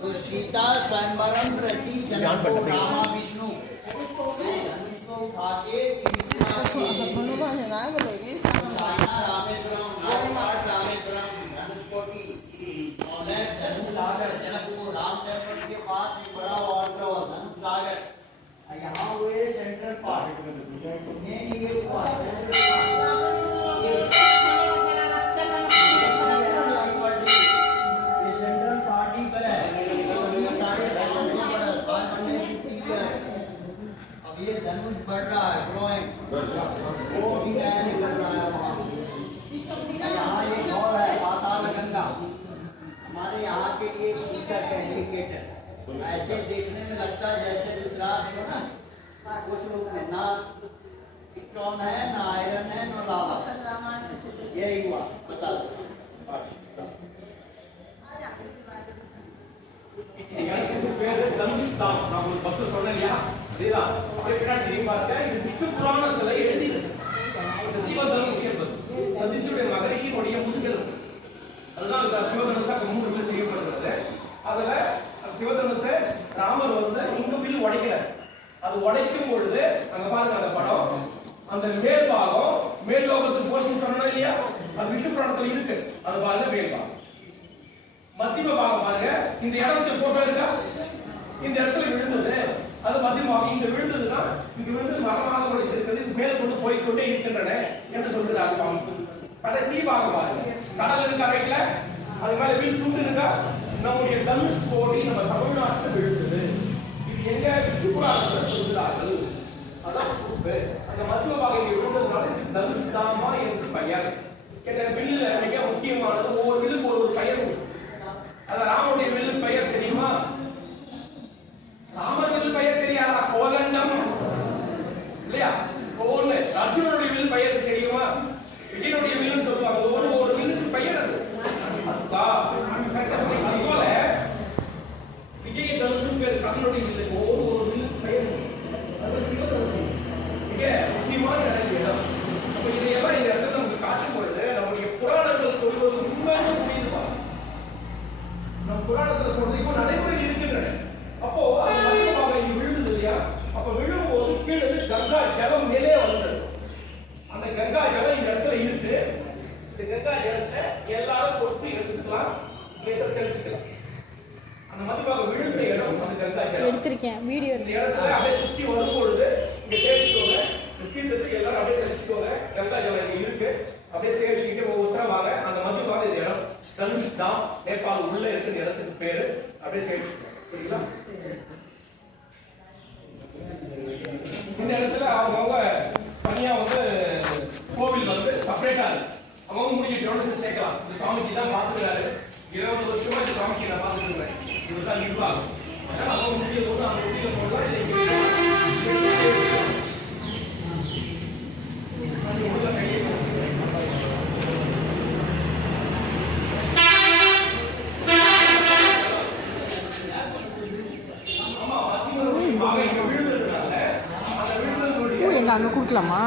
तो सीता स्वयंवरम रची जनको रामा विष्णु उसको उठा के रामेश्वरम धनुषकोटी सागर जनकपुर राम टेम्पल के पास एक बड़ा वाटर हॉल धनुष सागर यहाँ हुए सेंट्रल पार्ट ये धनुष बढ़ रहा है ग्रोइंग वो भी नया निकल रहा है वहाँ यहाँ एक हॉल है पाताल गंगा हमारे यहाँ के लिए शीतक है इंडिकेटर ऐसे देखने में लगता है जैसे गुजरात में ना कुछ लोग ना इलेक्ट्रॉन है ना आयरन है ना लावा यही हुआ बता दो விஷ்ணு புராணத்துல எழுதியது சிவதனுஷ் என்பது அதிசுடைய மகரிஷியினுடைய முதுகெலும்பு அதுதான் சிவதனுஷாக 3 பேர் செய்யப்படுகிறது அதுல சிவதனுஷை ராமர் வந்து இங்க வில் உடைக்கிறார் அது உடைக்கும் பொழுது அங்க பாருங்க அந்த படம் அந்த மேல் பாகம் மேல் லோகத்துக்கு போஷன் சொன்னா இல்லையா அது விஷ்ணு புராணத்துல இருக்கு அது பாருங்க மேல் பாகம் மத்தியம பாகம் பாருங்க இந்த இடத்துக்கு போட்டோ இருக்கா இந்த இடத்துல விழுந்தது அது மத்தியமாக இங்க விழுந்ததுன்னா இங்க விழுந்து மரமாக இருக்கிறது மேல் கொண்டு போய்கொண்டே இருக்கின்றன என்று சொல்கிறார் சுவாமி கடைசி பாகம் பாருங்க கடல் இருக்கா ரைட்ல அது மேல வில் துண்டு இருக்கா நம்முடைய தனுஷ் கோடி நம்ம தமிழ்நாட்டில் விழுந்தது இது எங்க விஷ்ணு புராணத்துல சொல்கிறார்கள் அதான் அந்த மத்திய பாகம் இங்க விழுந்ததுனால தனுஷ் தாமா என்று பெயர் இந்த வில்லுல மிக முக்கியமானது ஒவ்வொரு வில்லுக்கு ஒரு பெயர் உண்டு அது ராமனுடைய வில்லு பெயர் தெரியுமா ராமர் வில் பெயர் தெரியாதா கோதண்டம் இல்லையா ஒவ்வொன்று அர்ஜுனனுடைய வில் பெயர் தெரியுமா விஜயனுடைய வில்லுன்னு சொல்லுவாங்க ஒவ்வொரு வில்லுக்கு பெயர் அது அதுபோல விஜய தனுஷு பேர் கர்ணனுடைய வில்லு ஒவ்வொரு வில்லுக்கு பெயர் அது சிவதனுஷு மிக முக்கியமான இடம் அப்ப இதையெல்லாம் இந்த இடத்துல நமக்கு காட்டும் பொழுது நம்முடைய புராணங்கள் சொல்வது உண்மையாக புரியுதுவா நம் புராணத்துல சொல்றது இப்போ நடைமுறையில் இருக்கின்றன அப்போ அந்த மத்தியமாக இங்க விழுந்தது இல்லையா அப்ப விழும்போது கீழே கங்கா ஜலம் மேலே வந்தது அந்த கங்கா ஜலம் இந்த இடத்துல இருக்கு இந்த கங்கா ஜலத்தை எல்லாரும் கொட்டி எடுத்துக்கலாம் தெளிச்சுக்கலாம் அந்த மத்தியமாக விழுந்த இடம் அந்த கங்கா ஜலம் எடுத்திருக்கேன் வீடியோ இந்த இடத்துல அப்படியே சுத்தி வரும்பொழுது இங்க சேர்த்துக்கோங்க சுத்திட்டு எல்லாரும் அப்படியே தெளிச்சுக்கோங்க கங்கா ஜலம் இங்க இருக்கு அப்படியே சேர்த்துக்கிட்டு ஒவ்வொருத்தரா வாங்க அந்த மத்தியமாக இந்த இடம் தனுஷ் தான் நேபாள் உள்ள இருக்கிற இடத்துக்கு பேரு அப்படியே சேர்த்துக்கோங்க சரிங்களா இந்த இடத்துல அவங்க தனியா வந்து கோவில் வந்து செப்பரேட்டா இருக்கு அவங்க முடிஞ்ச டொனேஷன் சேர்க்கலாம் இந்த சாமிக்கு தான் பார்த்துக்கிறாரு 20 வருஷமா இந்த சாமிக்கு நான் பார்த்துட்டு இருக்கேன் இதுதான் நிர்வாகம் அவங்க முடிஞ்ச போது அந்த முடியல போடலாம் அங்கே கொடுக்கலாமா